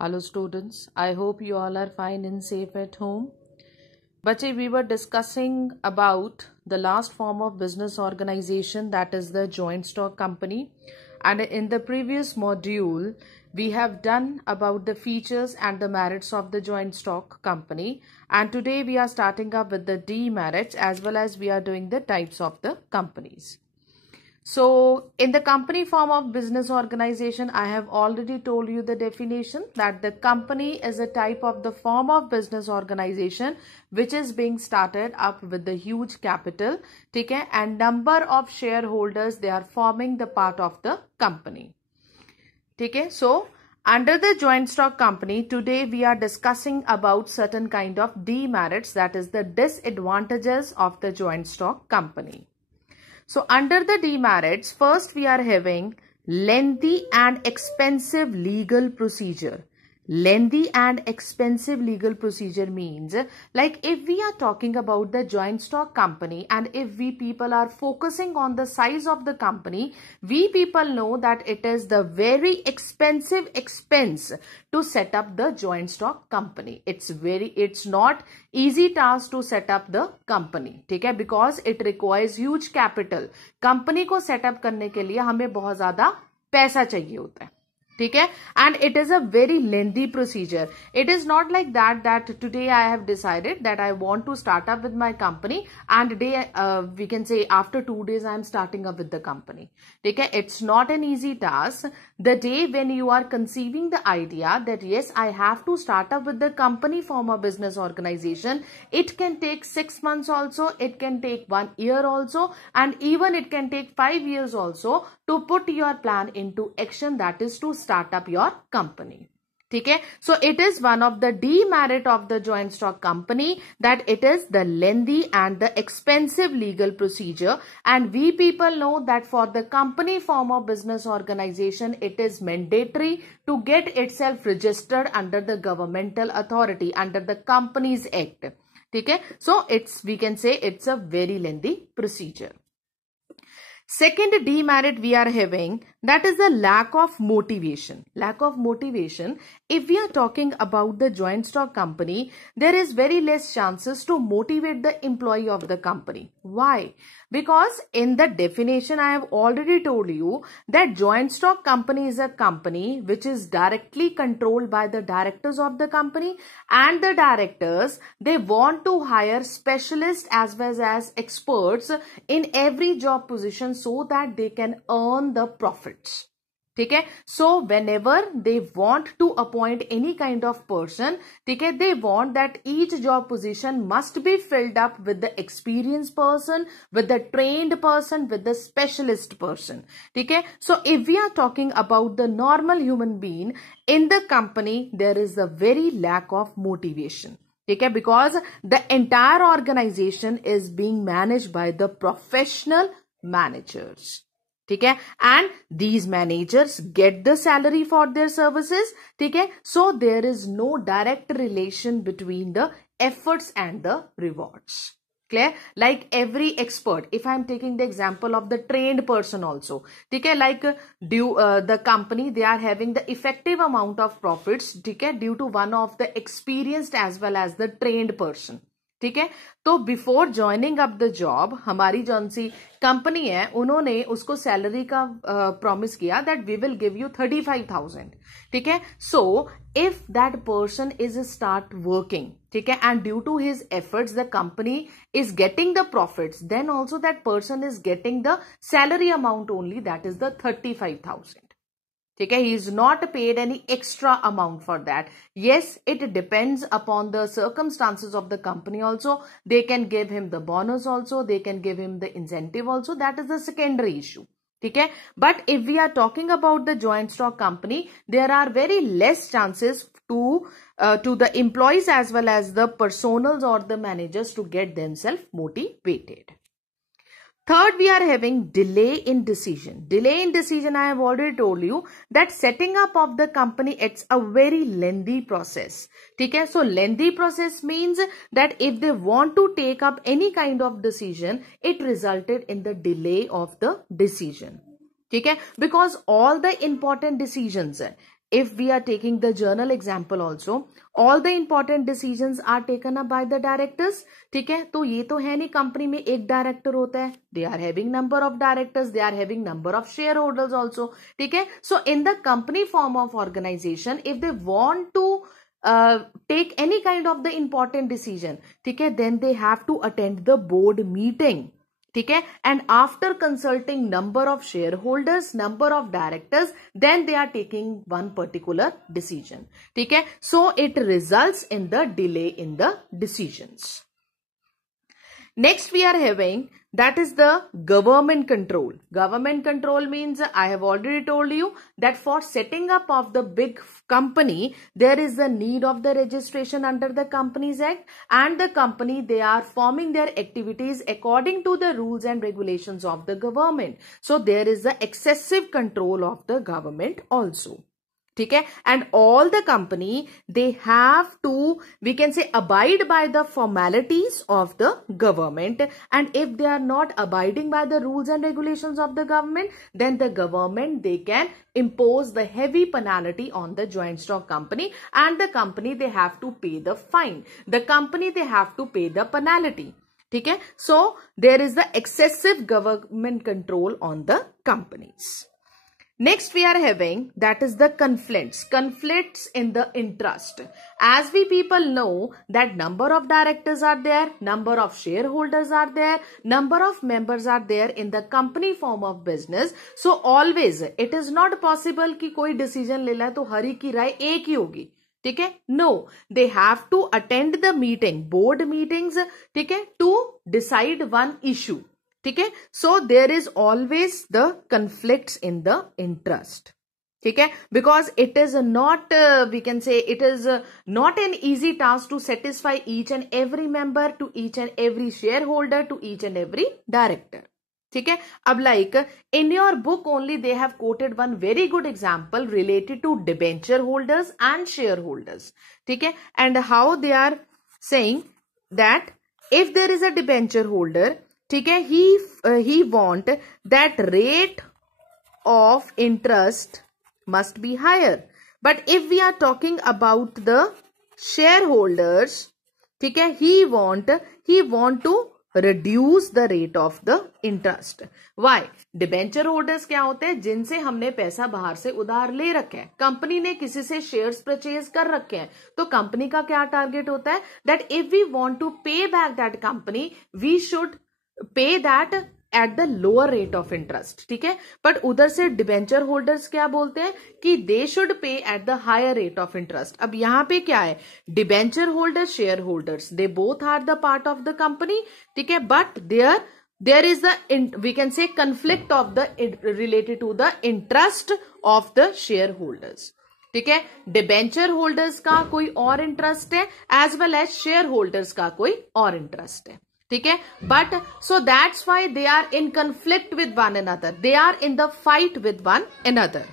Hello students, I hope you all are fine and safe at home. Bache, we were discussing about the last form of business organization, that is the joint stock company. And in the previous module, we have done about the features and the merits of the joint stock company. And today we are starting up with the demerits as well as we are doing the types of the companies. So in the company form of business organization, I have already told you the definition that the company is a type of the form of business organization which is being started up with the huge capital, okay, and number of shareholders, they are forming the part of the company. Okay, so under the joint stock company, today we are discussing about certain kind of demerits, that is the disadvantages of the joint stock company. So under the demerits, first we are having lengthy and expensive legal procedure. Lengthy and expensive legal procedure means, like if we are talking about the joint stock company and if we people are focusing on the size of the company, we people know that it is the very expensive expense to set up the joint stock company. It's not easy task to set up the company, okay, because it requires huge capital. Company को set up करने के लिए हमें बहुत ज़्यादा पैसा चाहिए होता है, ठीक है, and it is a very lengthy procedure. It is not like that today I have decided that I want to start up with my company and we can say after 2 days I am starting up with the company. Okay, it's not an easy task. The day when you are conceiving the idea that yes, I have to start up with the company form of business organization, it can take 6 months also, it can take 1 year also, and even it can take 5 years also to put your plan into action, that is to start up your company. Okay, so it is one of the demerit of the joint stock company that it is the lengthy and the expensive legal procedure, and we people know that for the company form of business organization, it is mandatory to get itself registered under the governmental authority under the Companies Act. Okay, so we can say it's a very lengthy procedure. Second demerit we are having, that is the lack of motivation. Lack of motivation. If we are talking about the joint stock company, there is very less chances to motivate the employee of the company. Why? Because in the definition I have already told you that joint stock company is a company which is directly controlled by the directors of the company, and the directors, they want to hire specialists as well as experts in every job position so that they can earn the profits. Okay, so whenever they want to appoint any kind of person, okay, they want that each job position must be filled up with the experienced person, with the trained person, with the specialist person. Okay, so if we are talking about the normal human being in the company, there is a very lack of motivation. Okay, because the entire organization is being managed by the professional managers. Okay, and these managers get the salary for their services. Okay, so there is no direct relation between the efforts and the rewards. Clear? Like every expert, if I am taking the example of the trained person also, okay, like the company, they are having the effective amount of profits, okay, due to one of the experienced as well as the trained person. ठीक है, तो before joining up the job हमारी जौन सी company है उन्होंने उसको salary का promise किया that we will give you 35,000. ठीक है, so if that person is start working, ठीक है, and due to his efforts the company is getting the profits, then also that person is getting the salary amount only, that is the 35,000. Okay, he is not paid any extra amount for that. Yes, it depends upon the circumstances of the company also. They can give him the bonus also. They can give him the incentive also. That is the secondary issue. Okay, but if we are talking about the joint stock company, there are very less chances to the employees as well as the personals or the managers to get themselves motivated. Third, we are having delay in decision. Delay in decision, I have already told you that setting up of the company, it's a very lengthy process. Okay, so lengthy process means that if they want to take up any kind of decision, it resulted in the delay of the decision. ठीक है, because all the important decisions if we are taking the journal example also, all the important decisions are taken up by the directors. ठीक है, तो ये तो है नहीं company में एक डायरेक्टर होता है, they are having number of directors, they are having number of shareholders also. ठीक है, so in the company form of organization, if they want to take any kind of the important decision, ठीक है, then they have to attend the board meeting. ठीक है, and after consulting number of shareholders, number of directors, then they are taking one particular decision. ठीक है, so it results in the delay in the decisions. Next we are having, that is the government control. Government control means, I have already told you that for setting up of the big company, there is the need of the registration under the Companies Act, and the company, they are forming their activities according to the rules and regulations of the government. So there is the excessive control of the government also. ठीक है, and all the company, they have to, we can say, abide by the formalities of the government, and if they are not abiding by the rules and regulations of the government, then the government, they can impose the heavy penalty on the joint stock company, and the company, they have to pay the fine, the company, they have to pay the penalty. ठीक है, so there is the excessive government control on the companies. Next we are having, that is the conflicts in the interest. As we people know that number of directors are there, number of shareholders are there, number of members are there in the company form of business. So always it is not possible कि कोई decision ले लाए तो हरी की राय एक ही होगी. ठीक है, no, they have to attend the meeting, board meetings, ठीक है, to decide one issue. ठीक है, so there is always the conflicts in the interest. ठीक है, because it is not, we can say, it is not an easy task to satisfy each and every member, to each and every shareholder, to each and every director. ठीक है, अब like in your book only they have quoted one very good example related to debenture holders and shareholders. ठीक है, and how they are saying that if there is a debenture holder, ठीक है, he want that rate of interest must be higher, but if we are talking about the shareholders, ठीक है, he want to reduce the rate of the interest. Why? Debenture holders क्या होते हैं? जिनसे हमने पैसा बाहर से उधार ले रखे हैं, कंपनी ने किसी से शेयर्स परचेज कर रखे हैं, तो कंपनी का क्या टारगेट होता है? That if we want to pay back that company, we should pay that at the lower rate of interest. ठीक है, बट उधर से डिबेंचर होल्डर्स क्या बोलते हैं कि they should pay at the higher rate of interest. अब यहां पे क्या है? Debenture holders, share holders, they both are the part of the company. ठीक है, but there is the, we can say, conflict of the related to the interest of the share holders. ठीक है, debenture holders का कोई और interest है, as well as share holders का कोई और इंटरेस्ट है. ठीक है, but so that's why they are in conflict with one another, they are in the fight with one another.